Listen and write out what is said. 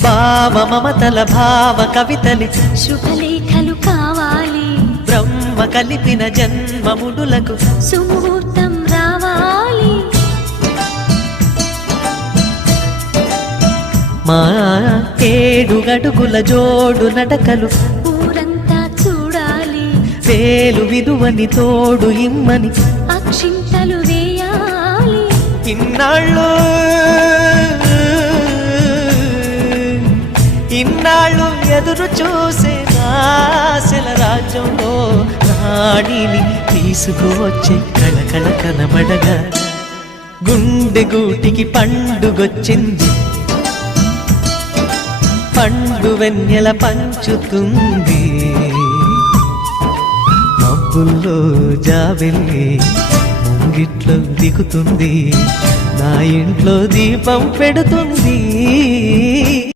భావ మమతల భావ కవితలి శుభలేఖలు కావాలి, బ్రహ్మ కలిపిన జన్మముడులకు సుముహూర్తం రావాలి. మా 7 అడుగుల జోడు నడకలు ఊరంతా చూడాలి, వేలు విలువని తోడు ఇమ్మని అక్షింతలు వేయాలి. ఇన్నాళ్ళు ఎదురు చూసే ఆశల రాజ్యంలో రాణిని తీసుకువచ్చే కళకళ కనబడగా గుండె గూటికి పండుగొచ్చింది, పండు వెన్నెల పంచుతుంది. మబ్బుల్లో జాబెల్లి ముంగిట్లో దిగుతుంది, నా ఇంట్లో దీపం పెడుతుంది.